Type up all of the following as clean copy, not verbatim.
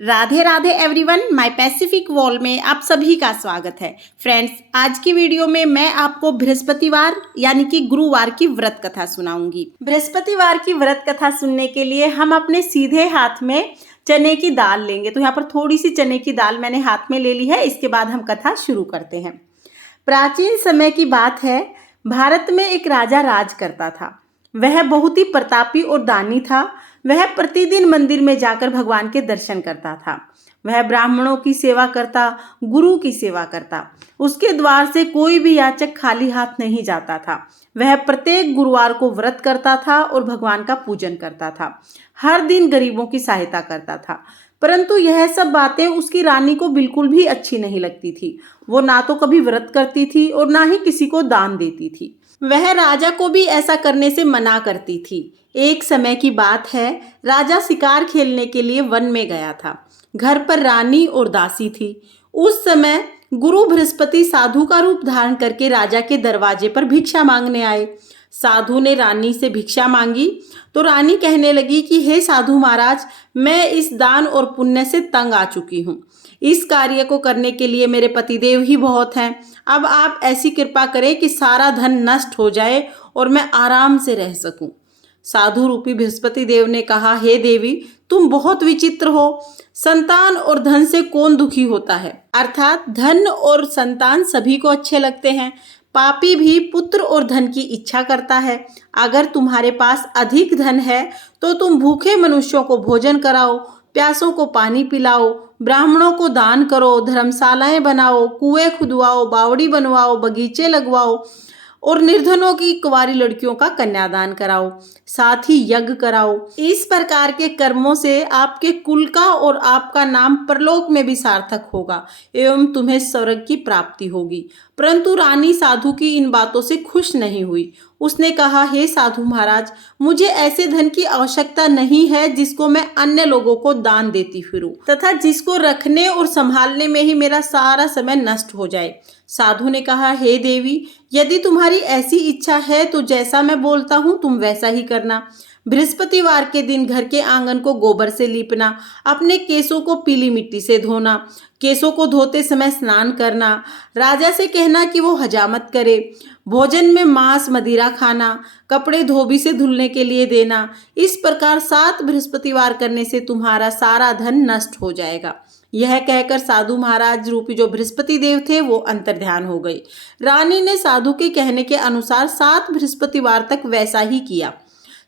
Radhe Radhe everyone, my Pacific wall में आप सभी का स्वागत है। फ्रेंड्स, आज की वीडियो में मैं आपको बृहस्पतिवार यानी कि गुरुवार की व्रत कथा सुनाऊंगी। बृहस्पतिवार की व्रत कथा सुनने के लिए हम अपने सीधे हाथ में चने की दाल लेंगे। तो यहाँ पर थोड़ी सी चने की दाल मैंने हाथ में ले ली है। इसके बाद हम कथा शुरू करते हैं। प्राचीन समय की बात है, भारत में एक राजा राज करता था। वह बहुत ही प्रतापी और दानी था। वह प्रतिदिन मंदिर में जाकर भगवान के दर्शन करता था। वह ब्राह्मणों की सेवा करता, गुरु की सेवा करता। उसके द्वार से कोई भी याचक खाली हाथ नहीं जाता था। वह प्रत्येक गुरुवार को व्रत करता था और भगवान का पूजन करता था। हर दिन गरीबों की सहायता करता था। परंतु यह सब बातें उसकी रानी को बिल्कुल भी अच्छी नहीं लगती थी। वो ना तो कभी व्रत करती थी और ना ही किसी को दान देती थी। वह राजा को भी ऐसा करने से मना करती थी। एक समय की बात है, राजा शिकार खेलने के लिए वन में गया था। घर पर रानी और दासी थी। उस समय गुरु बृहस्पति साधु का रूप धारण करके राजा के दरवाजे पर भिक्षा मांगने आए। साधु ने रानी से भिक्षा मांगी तो रानी कहने लगी कि हे साधु महाराज, मैं इस दान और पुण्य से तंग आ चुकी हूँ। इस कार्य को करने के लिए मेरे पतिदेव ही बहुत हैं। अब आप ऐसी कृपा करें कि सारा धन नष्ट हो जाए और मैं आराम से रह सकूं। साधु रूपी बृहस्पति देव ने कहा, हे देवी, तुम बहुत विचित्र हो। संतान और धन से कौन दुखी होता है? अर्थात धन और संतान सभी को अच्छे लगते हैं। पापी भी पुत्र और धन की इच्छा करता है। अगर तुम्हारे पास अधिक धन है तो तुम भूखे मनुष्यों को भोजन कराओ, प्यासों को पानी पिलाओ, ब्राह्मणों को दान करो, धर्मशालाएं बनाओ, कुएं खुदवाओ, बावड़ी बनवाओ, बगीचे लगवाओ और निर्धनों की कुंवारी लड़कियों का कन्यादान कराओ, साथ ही यज्ञ कराओ। इस प्रकार के कर्मों से आपके कुल का और आपका नाम परलोक में भी सार्थक होगा एवं तुम्हें स्वर्ग की प्राप्ति होगी। परंतु रानी साधु की इन बातों से खुश नहीं हुई। उसने कहा, हे साधु महाराज, मुझे ऐसे धन की आवश्यकता नहीं है जिसको मैं अन्य लोगों को दान देती फिरूं तथा जिसको रखने और संभालने में ही मेरा सारा समय नष्ट हो जाए। साधु ने कहा, हे देवी, यदि तुम्हारी ऐसी इच्छा है तो जैसा मैं बोलता हूँ तुम वैसा ही करना। बृहस्पतिवार के दिन घर के आंगन को गोबर से लीपना, अपने केसों को पीली मिट्टी से धोना, केसों को धोते समय स्नान करना, राजा से कहना कि वो हजामत करे, भोजन में मांस मदिरा खाना, कपड़े धोबी से धुलने के लिए देना। इस प्रकार 7 बृहस्पतिवार करने से तुम्हारा सारा धन नष्ट हो जाएगा। यह कहकर साधु महाराज रूपी जो बृहस्पति देव थे वो अंतर्ध्यान हो गए। रानी ने साधु के कहने के अनुसार 7 बृहस्पतिवार तक वैसा ही किया।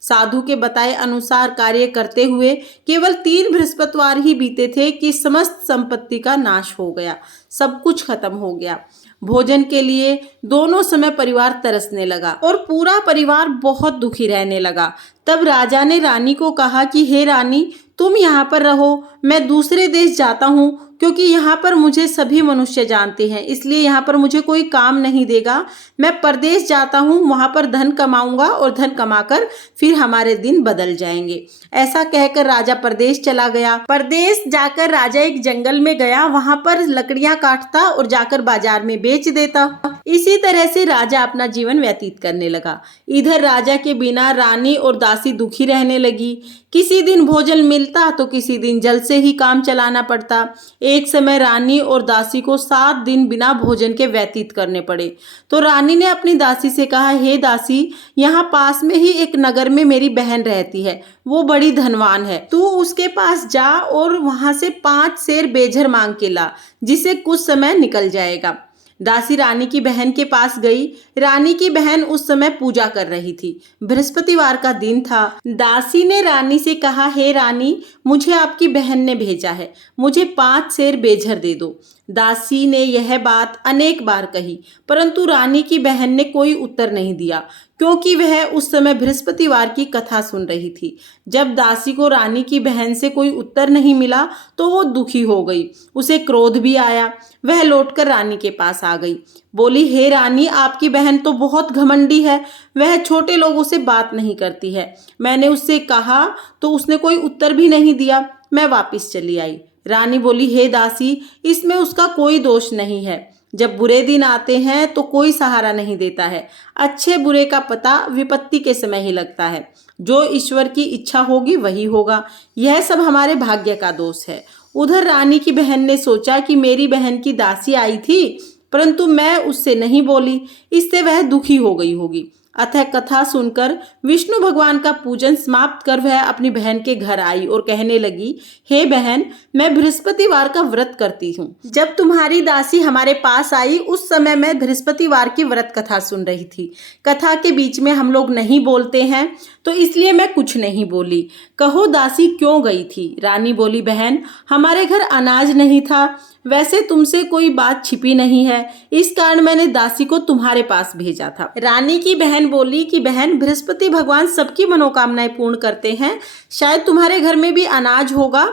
साधु के बताए अनुसार कार्य करते हुए केवल 3 बृहस्पतिवार ही बीते थे कि समस्त संपत्ति का नाश हो गया। सब कुछ खत्म हो गया। भोजन के लिए दोनों समय परिवार तरसने लगा और पूरा परिवार बहुत दुखी रहने लगा। तब राजा ने रानी को कहा कि हे रानी, तुम यहाँ पर रहो, मैं दूसरे देश जाता हूँ, क्योंकि यहाँ पर मुझे सभी मनुष्य जानते हैं, इसलिए यहाँ पर मुझे कोई काम नहीं देगा। मैं परदेश जाता हूँ, वहाँ पर धन कमाऊंगा और धन कमाकर फिर हमारे दिन बदल जाएंगे। ऐसा कहकर राजा परदेश चला गया। परदेश जाकर राजा एक जंगल में गया। वहाँ पर लकड़ियां काटता और जाकर बाजार में बेच देता। इसी तरह से राजा अपना जीवन व्यतीत करने लगा। इधर राजा के बिना रानी और दासी दुखी रहने लगी। किसी दिन भोजन मिलता तो किसी दिन जल से ही काम चलाना पड़ता। एक समय रानी और दासी को 7 दिन बिना भोजन के व्यतीत करने पड़े। तो रानी ने अपनी दासी से कहा, हे दासी, यहाँ पास में ही एक नगर में मेरी बहन रहती है। वो बड़ी धनवान है। तू उसके पास जा और वहां से 5 सेर बेझर मांग के ला, जिसे कुछ समय निकल जाएगा। दासी रानी की बहन के पास गई। रानी की बहन उस समय पूजा कर रही थी। बृहस्पतिवार का दिन था। दासी ने रानी से कहा, हे रानी, मुझे आपकी बहन ने भेजा है, मुझे 5 सेर बेझर दे दो। दासी ने यह बात अनेक बार कही, परंतु रानी की बहन ने कोई उत्तर नहीं दिया, क्योंकि वह उस समय बृहस्पतिवार की कथा सुन रही थी। जब दासी को रानी की बहन से कोई उत्तर नहीं मिला तो वो दुखी हो गई। उसे क्रोध भी आया। वह लौटकर रानी के पास आ गई। बोली, हे रानी, आपकी बहन तो बहुत घमंडी है। वह छोटे लोगों से बात नहीं करती है। मैंने उससे कहा तो उसने कोई उत्तर भी नहीं दिया। मैं वापस चली आई। रानी बोली, हे दासी, इसमें उसका कोई दोष नहीं है। जब बुरे दिन आते हैं तो कोई सहारा नहीं देता है। अच्छे बुरे का पता विपत्ति के समय ही लगता है। जो ईश्वर की इच्छा होगी वही होगा, यह सब हमारे भाग्य का दोष है। उधर रानी की बहन ने सोचा कि मेरी बहन की दासी आई थी, परंतु मैं उससे नहीं बोली, इससे वह दुखी हो गई होगी। अतः कथा सुनकर विष्णु भगवान का पूजन समाप्त कर वह अपनी बहन के घर आई और कहने लगी, हे बहन, मैं बृहस्पतिवार का व्रत करती हूँ। जब तुम्हारी दासी हमारे पास आई उस समय मैं बृहस्पतिवार की व्रत कथा सुन रही थी। कथा के बीच में हम लोग नहीं बोलते हैं, तो इसलिए मैं कुछ नहीं बोली। कहो दासी क्यों गई थी? रानी बोली, बहन, हमारे घर अनाज नहीं था। वैसे तुमसे कोई बात छिपी नहीं है, इस कारण मैंने दासी को तुम्हारे पास भेजा था। रानी की बहन बोली कि बहन, बृहस्पति भगवान सबकी मनोकामनाएं पूर्ण करते हैं, शायद तुम्हारे घर में भी अनाज होगा,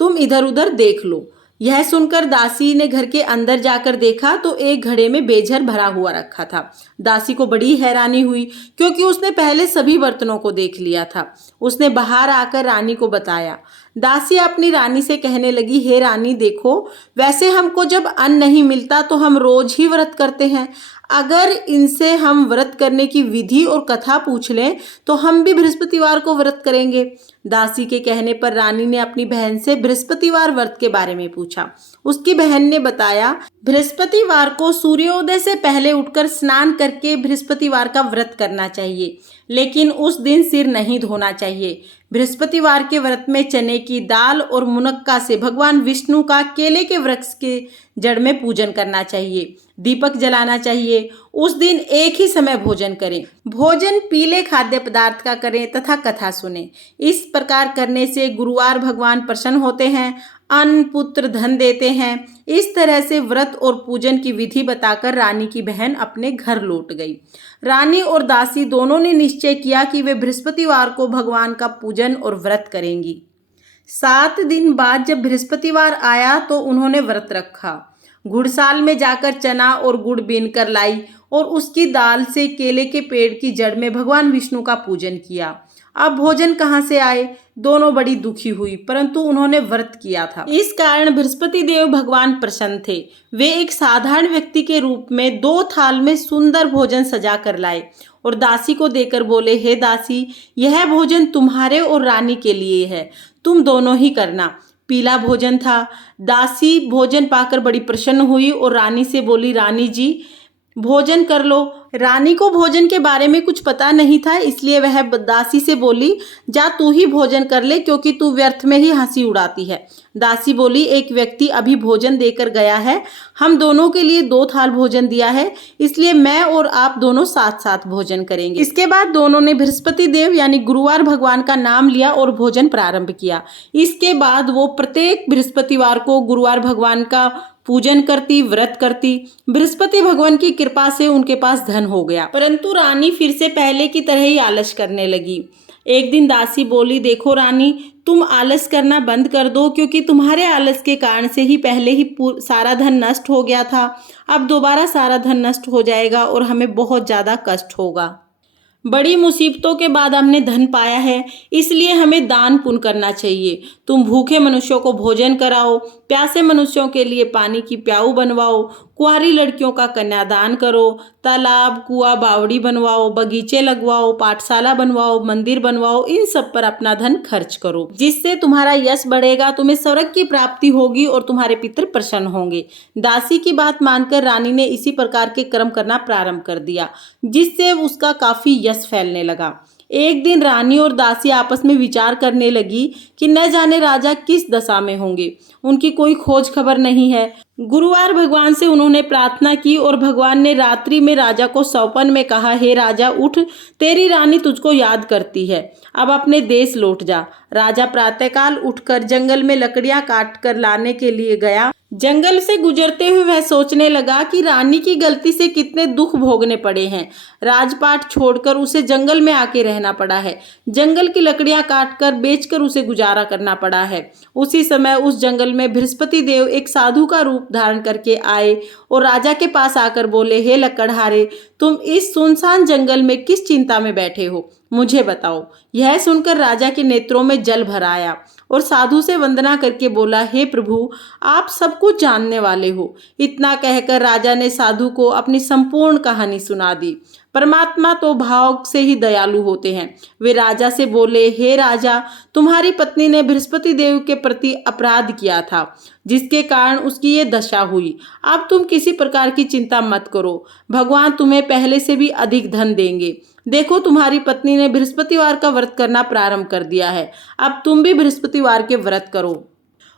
तुम इधर उधर देख लो। यह सुनकर दासी ने घर के अंदर जाकर देखा तो एक घड़े में बेझर भरा हुआ रखा था। दासी को बड़ी हैरानी हुई, क्योंकि उसने पहले सभी बर्तनों को देख लिया था। उसने बाहर आकर रानी को बताया। दासी अपनी रानी से कहने लगी, हे रानी, देखो, वैसे हमको जब अन्न नहीं मिलता तो हम रोज ही व्रत करते हैं। अगर इनसे हम व्रत करने की विधि और कथा पूछ लें तो हम भी बृहस्पतिवार को व्रत करेंगे। दासी के कहने पर रानी ने अपनी बहन से बृहस्पतिवार व्रत के बारे में पूछा। उसकी बहन ने बताया, बृहस्पतिवार को सूर्योदय से पहले उठकर स्नान करके बृहस्पतिवार का व्रत करना चाहिए, लेकिन उस दिन सिर नहीं धोना चाहिए। बृहस्पतिवार के व्रत में चने की दाल और मुनक्का से भगवान विष्णु का केले के वृक्ष के जड़ में पूजन करना चाहिए। दीपक जलाना चाहिए। उस दिन एक ही समय भोजन करें। भोजन पीले खाद्य पदार्थ का करें तथा कथा सुने। इस प्रकार करने से गुरुवार भगवान प्रसन्न होते हैं, अन्न पुत्र धन देते हैं। इस तरह से व्रत और पूजन की विधि बताकर रानी की बहन अपने घर लौट गई। रानी और दासी दोनों ने निश्चय किया कि वे बृहस्पतिवार को भगवान का पूजन और व्रत करेंगी। 7 दिन बाद जब बृहस्पतिवार आया तो उन्होंने व्रत रखा। गुड़साल में जाकर चना और गुड़ बीन कर लाई और उसकी दाल से केले के पेड़ की जड़ में भगवान विष्णु का पूजन किया। अब भोजन कहाँ से आए? दोनों बड़ी दुखी हुई, परंतु उन्होंने व्रत किया था। इस कारण बृहस्पति देव भगवान प्रसन्न थे। वे एक साधारण व्यक्ति के रूप में 2 थाल में सुंदर भोजन सजा कर लाए और दासी को देकर बोले, हे दासी, यह भोजन तुम्हारे और रानी के लिए है, तुम दोनों ही करना। पीला भोजन था। दासी भोजन पाकर बड़ी प्रसन्न हुई और रानी से बोली, रानी जी, भोजन कर लो। रानी को भोजन के बारे में कुछ पता नहीं था, इसलिए वह दासी से बोली, जा तू ही भोजन कर ले, क्योंकि तू व्यर्थ में ही हंसी उड़ाती है। दासी बोली, एक व्यक्ति अभी भोजन देकर गया है, हम दोनों के लिए 2 थाल भोजन दिया है, इसलिए मैं और आप दोनों साथ साथ भोजन करेंगे। इसके बाद दोनों ने बृहस्पति देव यानी गुरुवार भगवान का नाम लिया और भोजन प्रारंभ किया। इसके बाद वो प्रत्येक बृहस्पतिवार को गुरुवार भगवान का पूजन करती, व्रत करती। बृहस्पति भगवान की कृपा से उनके पास धन हो गया, परंतु रानी फिर से पहले की तरह ही आलस करने लगी। एक दिन दासी बोली, देखो रानी, तुम आलस करना बंद कर दो, क्योंकि तुम्हारे आलस के कारण से ही पहले ही सारा धन नष्ट हो गया था। अब दोबारा सारा धन नष्ट हो जाएगा और हमें बहुत ज़्यादा कष्ट होगा। बड़ी मुसीबतों के बाद हमने धन पाया है, इसलिए हमें दान पुण्य करना चाहिए। तुम भूखे मनुष्यों को भोजन कराओ, प्यासे मनुष्यों के लिए पानी की प्याऊ बनवाओ, कुंवारी लड़कियों का कन्यादान करो, तालाब, कुआं, बावड़ी बनवाओ, बगीचे लगवाओ, पाठशाला बनवाओ, मंदिर बनवाओ, इन सब पर अपना धन खर्च करो, जिससे तुम्हारा यश बढ़ेगा, तुम्हें स्वर्ग की प्राप्ति होगी और तुम्हारे पितृ प्रसन्न होंगे। दासी की बात मानकर रानी ने इसी प्रकार के कर्म करना प्रारंभ कर दिया, जिससे उसका काफी यश फैलने लगा। एक दिन रानी और दासी आपस में विचार करने लगी कि न जाने राजा किस दशा में होंगे, उनकी कोई खोज खबर नहीं है। गुरुवार भगवान से उन्होंने प्रार्थना की और भगवान ने रात्रि में राजा को सौपन में कहा, हे राजा, उठ, तेरी रानी तुझको याद करती है, अब अपने देश लौट जा। राजा प्रातःकाल उठकर जंगल में लकड़ियां काट कर लाने के लिए गया। जंगल से गुजरते हुए वह सोचने लगा कि रानी की गलती से कितने दुख भोगने पड़े हैं। राजपाट छोड़कर उसे जंगल में आके रहना पड़ा है, जंगल की लकड़ियां काटकर बेचकर उसे गुजारा करना पड़ा है। उसी समय उस जंगल में बृहस्पति देव एक साधु का रूप धारण करके आए और राजा के पास आकर बोले, हे लकड़हारे, तुम इस सुनसान जंगल में किस चिंता में बैठे हो, मुझे बताओ। यह सुनकर राजा के नेत्रों में जल भर आया और साधु से वंदना करके बोला, हे प्रभु, आप सब कुछ जानने वाले हो। इतना कहकर राजा ने साधु को अपनी संपूर्ण कहानी सुना दी। परमात्मा तो भाव से ही दयालु होते हैं। वे राजा से बोले, हे राजा, तुम्हारी पत्नी ने बृहस्पति देव के प्रति अपराध किया था, जिसके कारण उसकी ये दशा हुई। अब तुम किसी प्रकार की चिंता मत करो, भगवान तुम्हें पहले से भी अधिक धन देंगे। देखो, तुम्हारी पत्नी ने बृहस्पतिवार का व्रत करना प्रारंभ कर दिया है। अब तुम भी बृहस्पतिवार के व्रत करो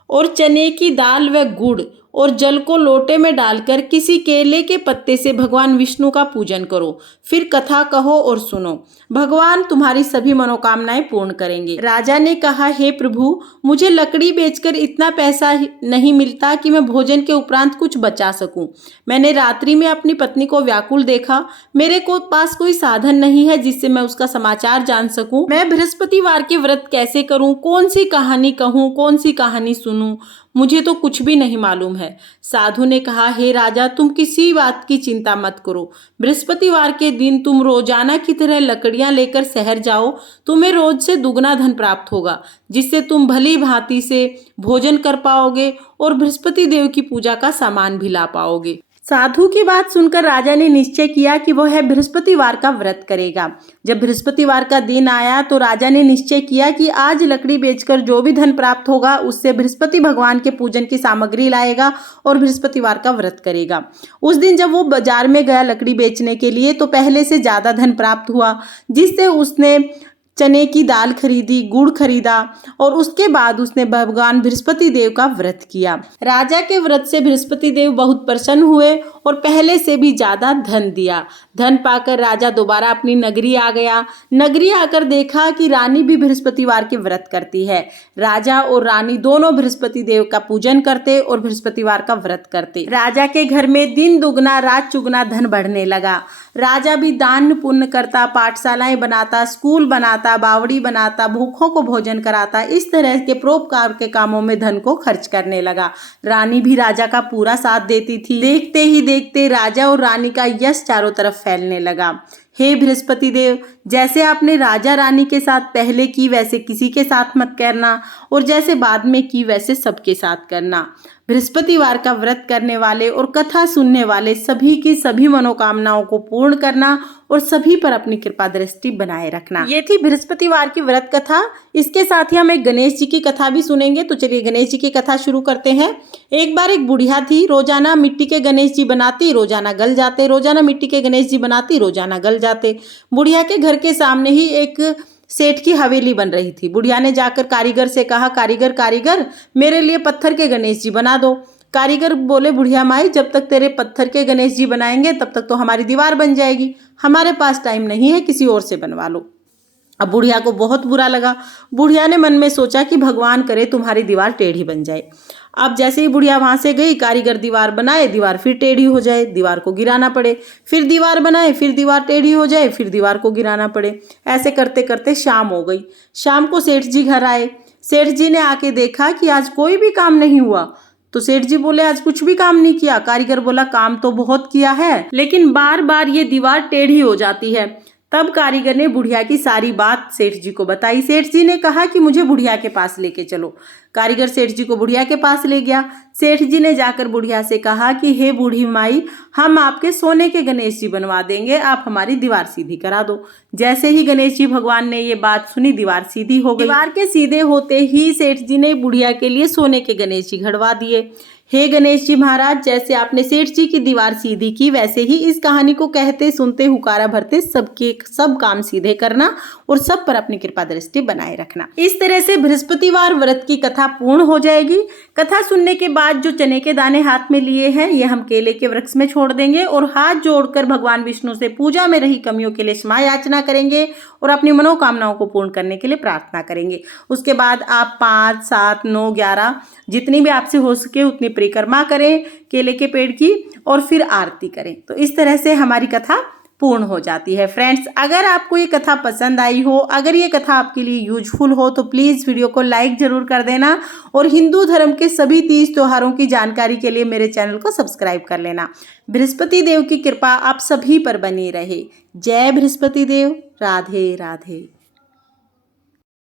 और चने की दाल व गुड़ और जल को लोटे में डालकर किसी केले के पत्ते से भगवान विष्णु का पूजन करो। फिर कथा कहो और सुनो, भगवान तुम्हारी सभी मनोकामनाएं पूर्ण करेंगे। राजा ने कहा, हे प्रभु, मुझे लकड़ी बेचकर इतना पैसा नहीं मिलता कि मैं भोजन के उपरांत कुछ बचा सकूं। मैंने रात्रि में अपनी पत्नी को व्याकुल देखा। मेरे को पास कोई साधन नहीं है जिससे मैं उसका समाचार जान सकूं। मैं बृहस्पतिवार के व्रत कैसे करूं, कौन सी कहानी कहूं, कौन सी कहानी सुनूं, मुझे तो कुछ भी नहीं मालूम है। साधु ने कहा, हे राजा, तुम किसी बात की चिंता मत करो। बृहस्पतिवार के दिन तुम रोजाना की तरह लकड़ियां लेकर शहर जाओ। तुम्हें रोज से दुगना धन प्राप्त होगा, जिससे तुम भली भांति से भोजन कर पाओगे और बृहस्पति देव की पूजा का सामान भी ला पाओगे। साधु की बात सुनकर राजा ने निश्चय किया कि वह बृहस्पतिवार का व्रत करेगा। जब बृहस्पतिवार का दिन आया तो राजा ने निश्चय किया कि आज लकड़ी बेचकर जो भी धन प्राप्त होगा उससे बृहस्पति भगवान के पूजन की सामग्री लाएगा और बृहस्पतिवार का व्रत करेगा। उस दिन जब वो बाजार में गया लकड़ी बेचने के लिए तो पहले से ज्यादा धन प्राप्त हुआ, जिससे उसने चने की दाल खरीदी, गुड़ खरीदा और उसके बाद उसने भगवान बृहस्पति देव का व्रत किया। राजा के व्रत से बृहस्पति देव बहुत प्रसन्न हुए और पहले से भी ज्यादा धन दिया। धन पाकर राजा दोबारा अपनी नगरी आ गया। नगरी आकर देखा कि रानी भी बृहस्पतिवार के व्रत करती है। राजा और रानी दोनों बृहस्पति देव का पूजन करते और बृहस्पतिवार का व्रत करते। राजा के घर में दिन दुगना रात चुगना धन बढ़ने लगा। राजा भी दान पुण्य करता, पाठशालाएं बनाता, स्कूल बनाता, बावड़ी बनाता, भूखों को भोजन कराता। इस तरह के परोपकार के कामों में धन को खर्च करने लगा। रानी भी राजा का पूरा साथ देती थी। देखते ही देखते राजा और रानी का यश चारों तरफ फैलने लगा। हे बृहस्पति देव, जैसे आपने राजा रानी के साथ पहले की वैसे किसी के साथ मत करना और जैसे बाद में की वैसे सबके साथ करना। बृहस्पतिवार का व्रत करने वाले और कथा सुनने वाले सभी की सभी मनोकामनाओं को पूर्ण करना और सभी पर अपनी कृपा दृष्टि बनाए रखना। ये थी बृहस्पतिवार की व्रत कथा। इसके साथ ही हम एक गणेश जी की कथा भी सुनेंगे। तो चलिए गणेश जी की कथा शुरू करते हैं। एक बार एक बुढ़िया थी, रोजाना मिट्टी के गणेश जी बनाती, रोजाना गल जाते। रोजाना मिट्टी के गणेश जी बनाती, रोजाना गल जाते। बुढ़िया के घर के सामने ही एक सेठ की हवेली बन रही थी। बुढ़िया ने जाकर कारीगर से कहा, कारीगर कारीगर, मेरे लिए पत्थर के गणेश जी बना दो। कारीगर बोले, बुढ़िया माई, जब तक तेरे पत्थर के गणेश जी बनाएंगे तब तक तो हमारी दीवार बन जाएगी। हमारे पास टाइम नहीं है, किसी और से बनवा लो। अब बुढ़िया को बहुत बुरा लगा। बुढ़िया ने मन में सोचा कि भगवान करे तुम्हारी दीवार टेढ़ी बन जाए। अब जैसे ही बुढ़िया वहां से गई, कारीगर दीवार बनाए, दीवार फिर टेढ़ी हो जाए, दीवार को गिराना पड़े। फिर दीवार बनाए, फिर दीवार टेढ़ी हो जाए, फिर दीवार को गिराना पड़े। ऐसे करते करते शाम हो गई। शाम को सेठ जी घर आए। सेठ जी ने आके देखा कि आज कोई भी काम नहीं हुआ। तो सेठ जी बोले, आज कुछ भी काम नहीं किया। कारीगर बोला, काम तो बहुत किया है, लेकिन बार बार ये दीवार टेढ़ी हो जाती है। तब कारीगर ने बुढ़िया की सारी बात सेठ जी को बताई। सेठ जी ने कहा कि मुझे बुढ़िया के पास लेके चलो। कारीगर सेठ जी को बुढ़िया के पास ले गया। सेठ जी ने जाकर बुढ़िया से कहा कि हे बूढ़ी माई, हम आपके सोने के गणेश जी बनवा देंगे, आप हमारी दीवार सीधी करा दो। जैसे ही गणेश जी भगवान ने ये बात सुनी, दीवार सीधी हो गई। दीवार के सीधे होते ही सेठ जी ने बुढ़िया के लिए सोने के गणेश जी घड़वा दिए। हे गणेश जी महाराज, जैसे आपने सेठ जी की दीवार सीधी की, वैसे ही इस कहानी को कहते सुनते हुकारा भरते सबके सब काम सीधे करना और सब पर अपनी कृपा दृष्टि बनाए रखना। इस तरह से बृहस्पतिवार व्रत की कथा पूर्ण हो जाएगी। कथा सुनने के बाद जो चने के दाने हाथ में लिए हैं, ये हम केले के वृक्ष में छोड़ देंगे और हाथ जोड़कर भगवान विष्णु से पूजा में रही कमियों के लिए क्षमा याचना करेंगे और अपनी मनोकामनाओं को पूर्ण करने के लिए प्रार्थना करेंगे। उसके बाद आप 5, 7, 9, 11 जितनी भी आपसे हो सके उतनी परिक्रमा करें केले के पेड़ की और फिर आरती करें। तो इस तरह से हमारी कथा पूर्ण हो जाती है। फ्रेंड्स, अगर आपको ये कथा पसंद आई हो, अगर ये कथा आपके लिए यूजफुल हो तो प्लीज़ वीडियो को लाइक जरूर कर देना और हिंदू धर्म के सभी तीज त्योहारों की जानकारी के लिए मेरे चैनल को सब्सक्राइब कर लेना। बृहस्पति देव की कृपा आप सभी पर बनी रहे। जय बृहस्पति देव। राधे राधे।